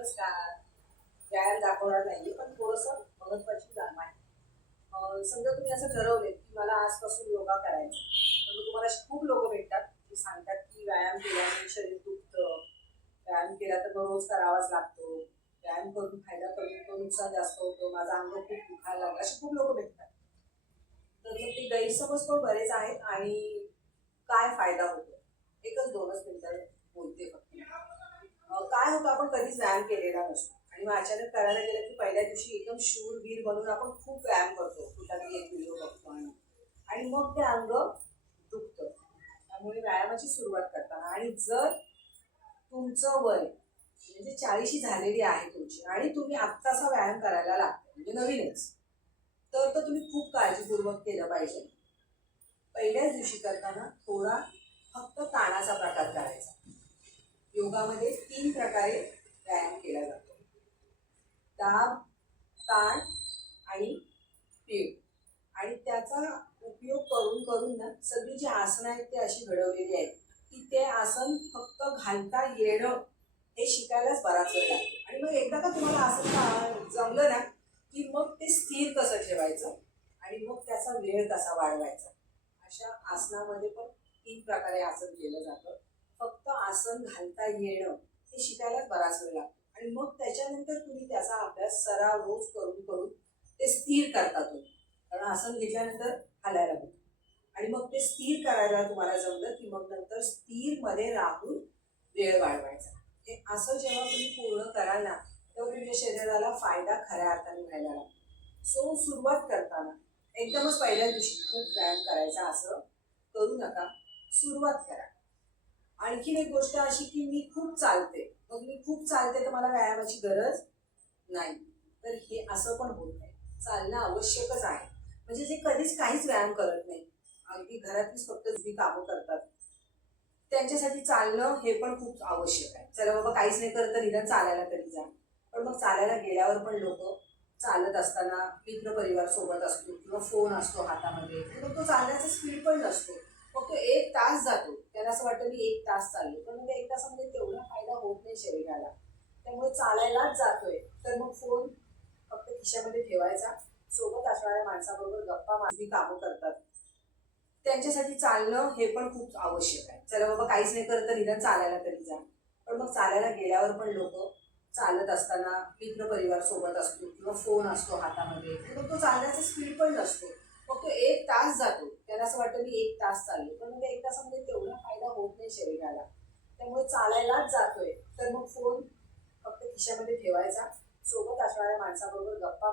नमस्कार. व्यायाम दाखवणार नाहीये, पण थोडंसं महत्त्वाची काम आहे. समजा तुम्ही असं ठरवलंय, की मला आजपासून योगा करायचा तर मग तुम्हाला असे खूप लोकं भेटतात, की सांगतात, की व्यायाम केल्याने शरीर दुखतं, व्यायाम केला तर मग रोज करावाच लागतो, व्यायाम करून फायदा कमी होतो, नुकसान जास्त होतं, माझं अंग खूप दुखायला लागलं, असे खूप लोकं भेटतात. तर मग ते गैरसमज पण बरेच आहेत आणि काय फायदा होतो? एकच 2च मिनिटं बोलते फक्त. काय होतं आपण कधीच व्यायाम केलेला नसतो आणि मग अचानक करायला गेलं की पहिल्या दिवशी एकदम शूरवीर बनून आपण खूप व्यायाम करतो. कुठलातरी एक व्हिडिओ बघतो आणि मग ते अंग दुखतं. त्यामुळे व्यायामाची सुरुवात करताना आणि जर तुमचं वय म्हणजे 40शी झालेली आहे तुमची आणि तुम्ही आत्ताचा व्यायाम करायला लागता म्हणजे नवीनच, तर तुम्ही खूप काळजीपूर्वक केलं पाहिजे. पहिल्याच दिवशी करताना थोडा फक्त ताणाचा प्रकार करायचा. योगामध्ये 3 प्रकारे व्यायाम केला जातो. दाब, ताण आणि पीळ. आणि त्याचा उपयोग करून करून ना सगळी जी आसनं आहेत ती अशी घडवलेली आहेत, की ते आसन फक्त घालता येणं हे शिकायलाच बराच वेळ लागतो. आणि मग एकदा का तुम्हाला आसन जमलं ना, की मग ते स्थिर कसं ठेवायचं आणि मग त्याचा वेळ कसा वाढवायचा. अशा आसनामध्ये पण 3 प्रकारे आसन केलं जातं. फक्त आसन घालता येणं हे शिकायलाच बराच वेळ लागतो आणि मग त्याच्यानंतर तुम्ही त्याचा अभ्यास सराव रोज करून करून ते स्थिर करता तुम्ही. कारण आसन घेतल्यानंतर हालायला होतं आणि मग ते स्थिर करायला तुम्हाला जमलं की मग नंतर स्थिरमध्ये राहून वेळ वाढवायचा. हे असं जेव्हा तुम्ही पूर्ण कराल ना तेव्हा तुमच्या शरीराला फायदा खऱ्या अर्थाने व्हायला लागतो. सो सुरुवात करताना एकदमच पहिल्या दिवशी खूप व्यायाम करायचा असं करू नका. सुरुवात करा. आणखीन एक गोष्ट अशी की मी खूप चालते, मग मी खूप चालते तर मला व्यायामाची गरज नाही, तर हे असं पण होत नाही. चालणं आवश्यकच आहे. म्हणजे जे कधीच काहीच व्यायाम करत नाही, अगदी घरातलीच फक्त जी कामं करतात, त्यांच्यासाठी चालणं हे पण खूप आवश्यक आहे. चला बाबा काहीच नाही करत तर निदान चालायला तरी जा. पण मग चालायला गेल्यावर पण लोक चालत असताना मित्रपरिवार सोबत असतो किंवा फोन असतो हातामध्ये, मग तो चालण्याचा स्पीड पण नसतो. मग तो 1 तास जातो, त्याला असं वाटतं मी 1 तास चाललो, पण मग 1 तासामध्ये तेवढा फायदा होत नाही शरीराला. त्यामुळे चालायलाच जातोय तर मग फोन फक्त खिशामध्ये ठेवायचा. सोबत असणाऱ्या माणसाबरोबर गप्पा मारली कामं करतात, त्यांच्यासाठी चालणं हे पण खूप आवश्यक आहे. चला बाबा काहीच नाही करत तर निदान चालायला तरी जा. पण मग चालायला गेल्यावर पण लोक चालत असताना मित्रपरिवार सोबत असतो किंवा फोन असतो हातामध्ये, मग तो चालण्याचा स्पीड पण नसतो. मग तो 1 तास जातो, त्याला असं वाटतं मी 1 तास चाललो, पण मग 1 तासामध्ये तेवढा फायदा होत नाही शरीराला. त्यामुळे चालायलाच जातोय तर मग फोन फक्त खिशामध्ये ठेवायचा. सोबत असणाऱ्या माणसाबरोबर गप्पा